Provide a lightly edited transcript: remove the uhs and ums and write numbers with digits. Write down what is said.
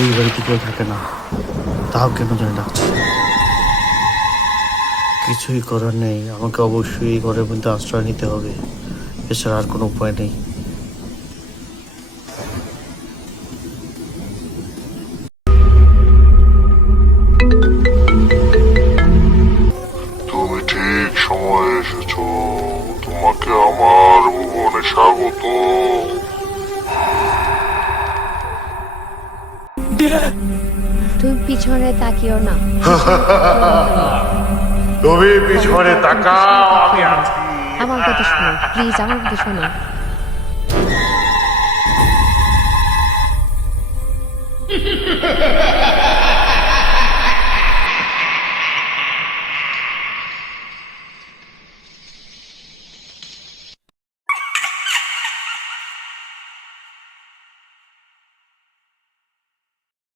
এই বাড়িতে কেউ থাকে না, তাও কেন জানি ডাকছে। কিছুই করার নেই, আমাকে অবশ্যই এই ঘরের মধ্যে আশ্রয় নিতে হবে, এছাড়া আর কোনো উপায় নেই। তুমি ঠিক সময়ে এসেছো। তোমাকে আমার ভুবনে স্বাগত। তুমি পিছনে তাকিও না। তুমি পিছনে তাকাও, আমি আছি। আমার কথা শোনো প্লিজ, আমার কথা শোনো।